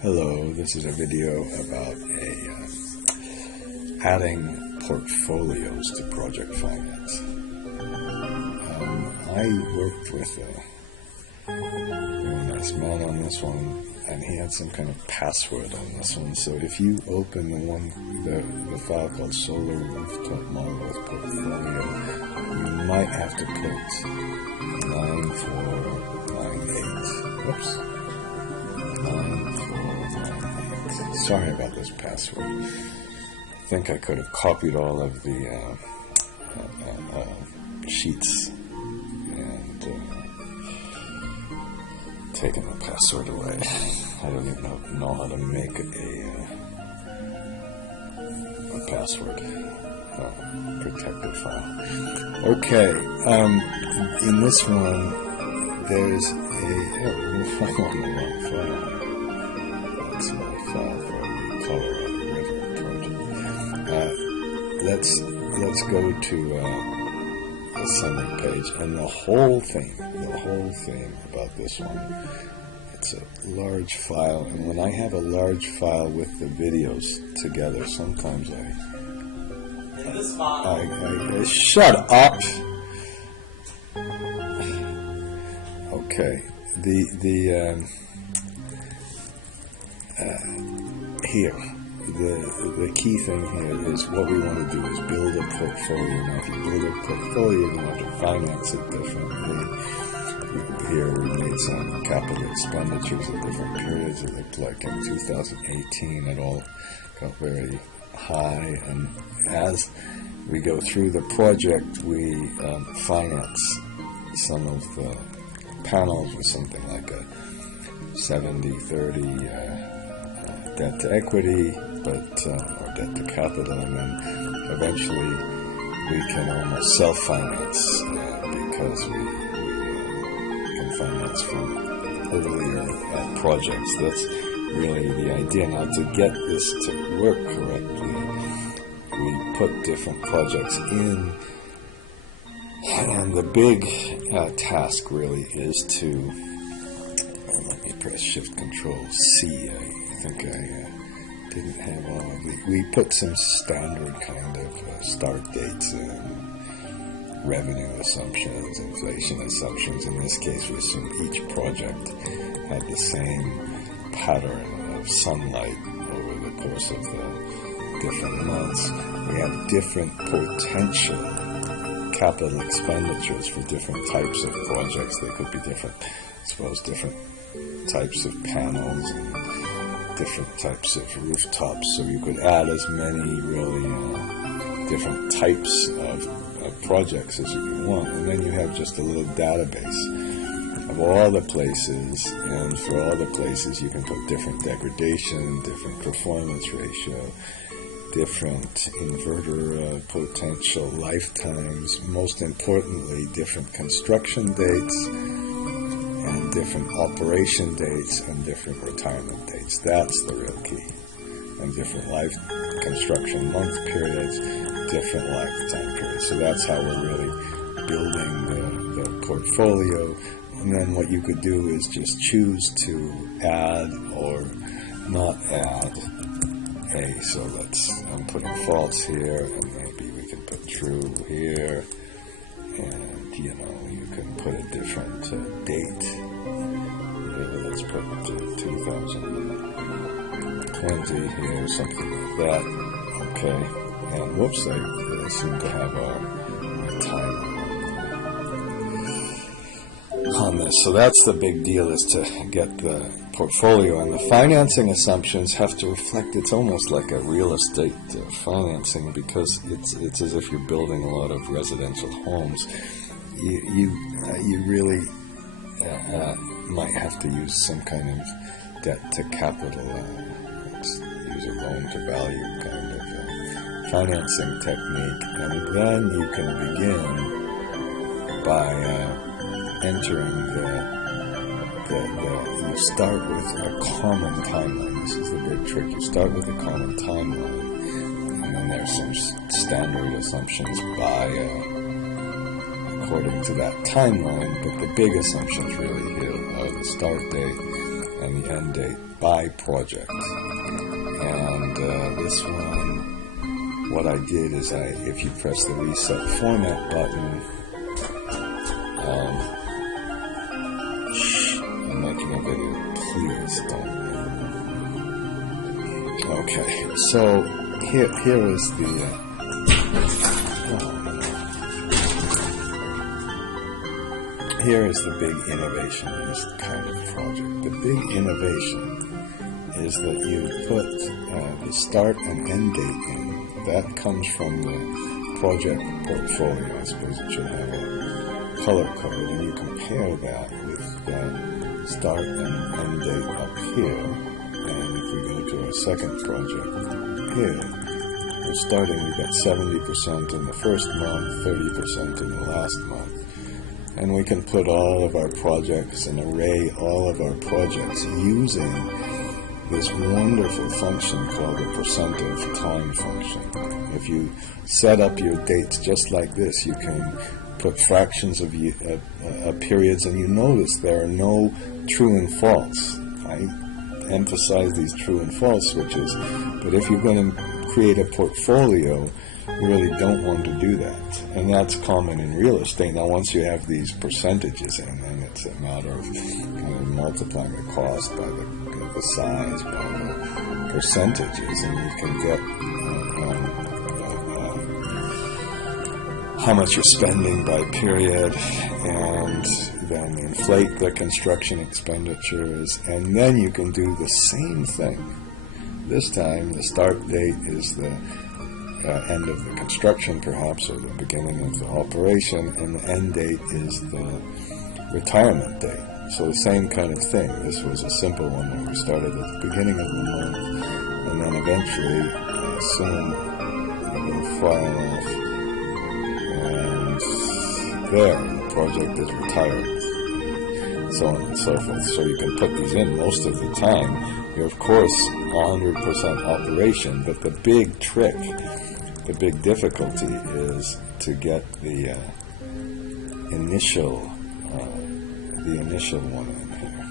Hello, this is a video about adding portfolios to project finance. I worked with a really nice man on this one, and he had some kind of password on this one. So if you open the file called Solar Rooftop Model with Portfolio, you might have to put 9498. Whoops. 9498. Sorry about this password. I think I could have copied all of the sheets and taken the password away. I don't even know how to make a password protected file. Okay, in this one, there's I'm on the wrong file. That's my file for the Colorado River project. Let's go to the summary page, and the whole thing about this one. It's a large file, and when I have a large file with the videos together, sometimes I shut up. Okay, the key thing here is what we want to do is build a portfolio. Now, if you build a portfolio, you're going to have to finance it differently. Here we made some capital expenditures at different periods. It looked like in 2018 it all got very high, and as we go through the project, we finance some of the panels with something like a 70-30 debt to equity, or debt to capital, and then eventually we can almost self-finance because we can finance from earlier projects. That's really the idea. Now, to get this to work correctly, we put different projects in, and the big task really is to, let me press Shift Control C. I think I didn't have all of the, we put some standard kind of start dates and revenue assumptions, inflation assumptions. In this case, we assume each project had the same pattern of sunlight over the course of the different months. We have different potential capital expenditures for different types of projects. They could be different, I suppose, different types of panels and different types of rooftops. So you could add as many really different types of projects as you want, and then you have just a little database of all the places, and for all the places you can put different degradation, different performance ratio, different inverter potential lifetimes, most importantly different construction dates and different operation dates and different retirement dates. That's the real key. And different life construction month periods, different lifetime periods. So that's how we're really building the portfolio. And then what you could do is just choose to add or not add a. So I'm putting false here, and maybe we can put true here, and you can put a different date. Let's put 2020 here, something like that. Okay, and whoops, I seem to have a time on this. So that's the big deal, is to get the portfolio, and the financing assumptions have to reflect. It's almost like a real estate financing, because it's as if you're building a lot of residential homes. You really might have to use some kind of debt to capital, let's use a loan to value kind of financing technique, and then you can begin by entering you start with a common timeline. This is the big trick. You start with a common timeline, and then there's some standard assumptions according to that timeline, but the big assumptions really here are the start date and the end date by project. And this one, what I did is if you press the reset format button, I'm making a video, please don't. Okay, so here is the here is the big innovation in this kind of project. The big innovation is that you put the start and end date in. That comes from the project portfolio. I suppose it should have a color code, and you compare that with the start and end date up here. And if we go to our second project here, we're starting, we've got 70% in the first month, 30% in the last month. And we can put all of our projects and array all of our projects using this wonderful function called the percent of time function. If you set up your dates just like this, you can put fractions of periods, and you notice there are no true and false. I emphasize these true and false switches, but if you're going to create a portfolio, you really don't want to do that. And that's common in real estate. Now, once you have these percentages in, then it's a matter of kind of multiplying the cost by the size, by the percentages, and you can get how much you're spending by period, and then inflate the construction expenditures, and then you can do the same thing. This time, the start date is the end of the construction, perhaps, or the beginning of the operation, and the end date is the retirement date. So the same kind of thing. This was a simple one where we started at the beginning of the month, and then eventually, soon, I'm going to file off, and there, the project is retired, so on and so forth. So you can put these in most of the time. You're, of course, 100% operation, but the big trick, the big difficulty is to get the initial one in here.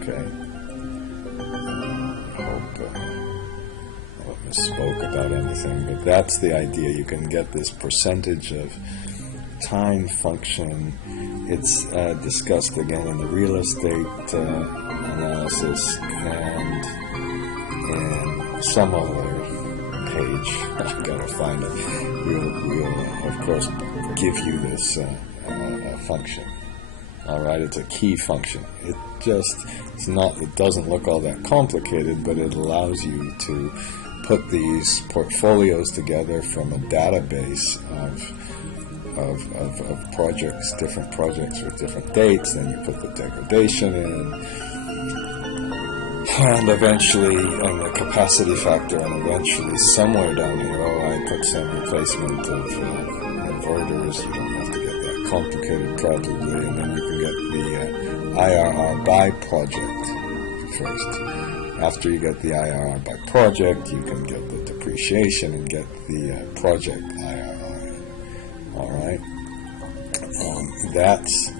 Okay. I hope I misspoke about anything, but that's the idea. You can get this percentage of time function. It's discussed again in the real estate analysis and in some other page. I've got to find it. We'll of course, give you this function. All right, it's a key function. It doesn't look all that complicated, but it allows you to put these portfolios together from a database of projects, different projects with different dates. Then you put the degradation in, and eventually, and the capacity factor, and eventually somewhere down here, I put some replacement of inverters. You don't have to get that complicated probably, and then you can get the IRR by project first. After you get the IRR by project, you can get the depreciation and get the project IRR. All right, that's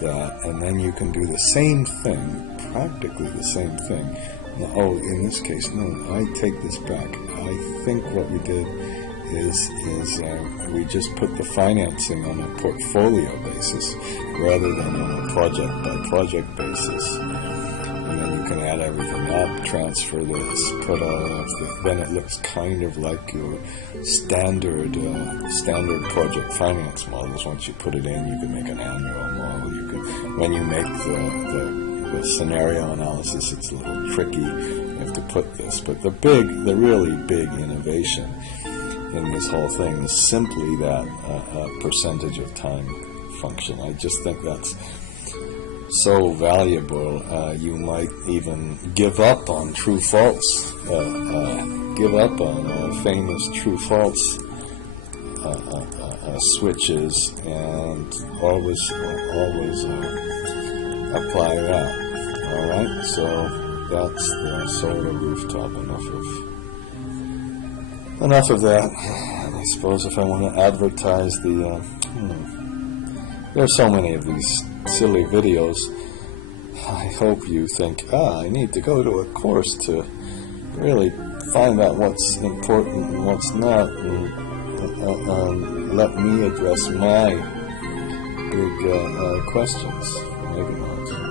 that, and then you can do the same thing, practically the same thing. Now, in this case, no, I take this back. I think what we did is we just put the financing on a portfolio basis rather than on a project by project basis. And then you can add everything up, transfer this, put all of the, then it looks kind of like your standard project finance models. Once you put it in, you can make an annual model. You can, when you make the scenario analysis, it's a little tricky. You have to put this, but the really big innovation in this whole thing is simply that percentage of time function. I just think that's so valuable. You might even give up on true-false, give up on famous true-false switches, and always apply that. All right, so that's the solar rooftop. Enough of that. I suppose if I want to advertise there's so many of these silly videos. I hope you think, I need to go to a course to really find out what's important and what's not, and let me address my big questions. Maybe not.